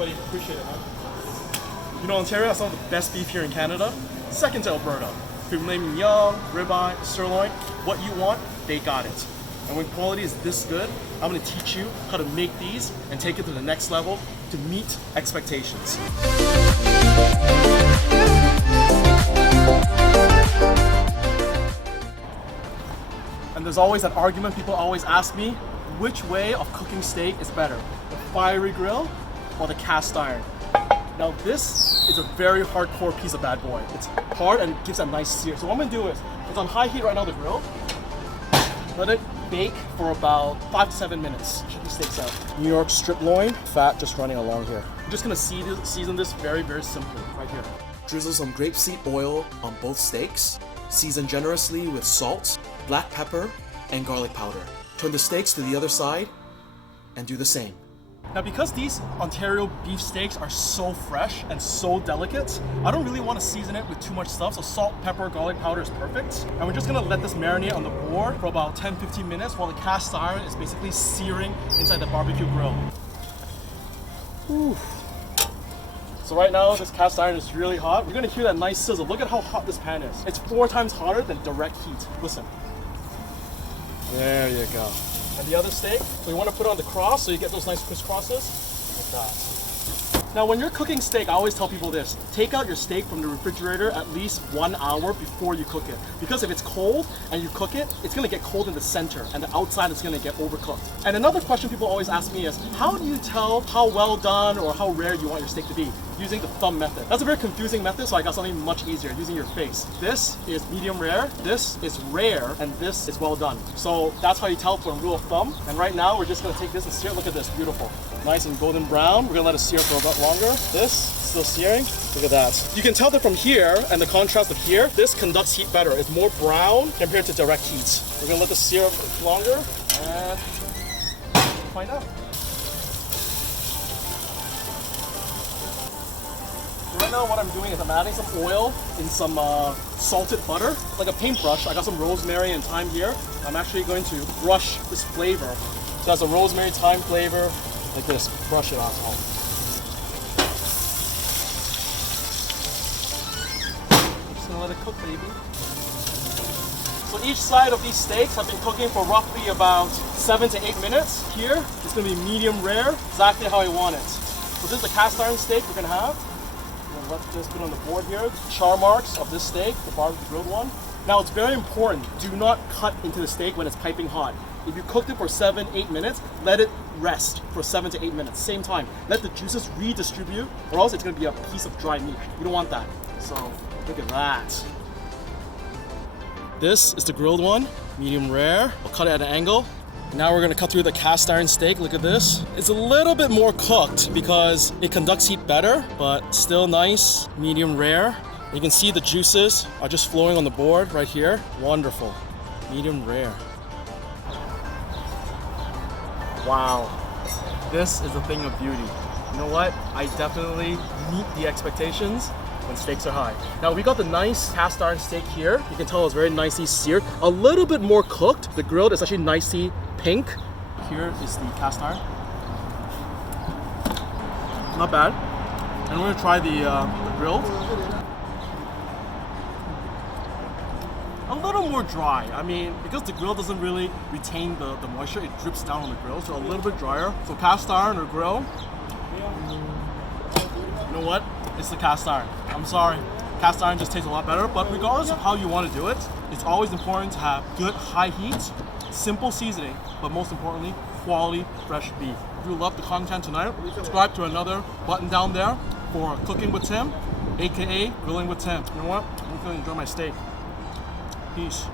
buddy. Appreciate it, man. You know, Ontario has some of the best beef here in Canada. Second to Alberta. Filet mignon, ribeye, sirloin. What you want, they got it. And when quality is this good, I'm gonna teach you how to make these and take it to the next level to meet expectations. And there's always that argument, people always ask me, which way of cooking steak is better? The fiery grill or the cast iron? Now this is a very hardcore piece of bad boy. It's hard and it gives a nice sear. So what I'm gonna do is, it's on high heat right now, the grill. Let it bake for about 5 to 7 minutes. Check the steaks out. New York strip loin, fat just running along here. I'm just gonna season this very, very simply, right here. Drizzle some grapeseed oil on both steaks. Season generously with salt, black pepper, and garlic powder. Turn the steaks to the other side and do the same. Now because these Ontario beef steaks are so fresh and so delicate, I don't really want to season it with too much stuff, so salt, pepper, garlic powder is perfect. And we're just gonna let this marinate on the board for about 10-15 minutes while the cast iron is basically searing inside the barbecue grill. Ooh. So right now this cast iron is really hot. We're gonna hear that nice sizzle. Look at how hot this pan is. It's 4 times hotter than direct heat. Listen. There you go. And the other steak, so you want to put it on the cross so you get those nice crisscrosses, like that. Now when you're cooking steak, I always tell people this, take out your steak from the refrigerator at least 1 hour before you cook it. Because if it's cold and you cook it, it's going to get cold in the center and the outside is going to get overcooked. And another question people always ask me is, how do you tell how well done or how rare you want your steak to be? Using the thumb method. That's a very confusing method, so I got something much easier, using your face. This is medium rare, this is rare, and this is well done. So that's how you tell from rule of thumb. And right now we're just gonna take this and sear it. Look at this, beautiful. Nice and golden brown. We're gonna let it sear for a bit longer. This, still searing. Look at that. You can tell that from here, and the contrast of here, this conducts heat better. It's more brown compared to direct heat. We're gonna let this sear a bit longer, and find out. Right now what I'm doing is I'm adding some oil in some salted butter, like a paintbrush. I got some rosemary and thyme here. I'm actually going to brush this flavor. So it has a rosemary thyme flavor, like this. Brush it off. I'm just gonna let it cook, baby. So each side of these steaks have been cooking for roughly about 7 to 8 minutes. Here, it's gonna be medium rare, exactly how I want it. So this is the cast iron steak we're gonna have. Let's just put on the board here, char marks of this steak, the barbecue grilled one. Now it's very important, do not cut into the steak when it's piping hot. If you cooked it for 7-8 minutes, let it rest for 7 to 8 minutes, same time. Let the juices redistribute, or else it's gonna be a piece of dry meat. You don't want that. So, look at that. This is the grilled one, medium rare. I'll cut it at an angle. Now we're gonna cut through the cast iron steak. Look at this. It's a little bit more cooked because it conducts heat better, but still nice, medium rare. You can see the juices are just flowing on the board right here. Wonderful, medium rare. Wow, this is a thing of beauty. You know what? I definitely meet the expectations when steaks are high. Now we got the nice cast iron steak here. You can tell it's very nicely seared. A little bit more cooked. The grilled is actually nicely pink. Here is the cast iron. Not bad. And we're gonna try the grilled. A little more dry. I mean, because the grill doesn't really retain the moisture, it drips down on the grill, so a little bit drier. So cast iron or grill. You know what? It's the cast iron. I'm sorry. Cast iron just tastes a lot better, but regardless of how you want to do it, it's always important to have good high heat, simple seasoning, but most importantly, quality fresh beef. If you love the content tonight, subscribe to another button down there for Cooking with Tim, aka Grilling with Tim. You know what? I'm gonna enjoy my steak. Peace.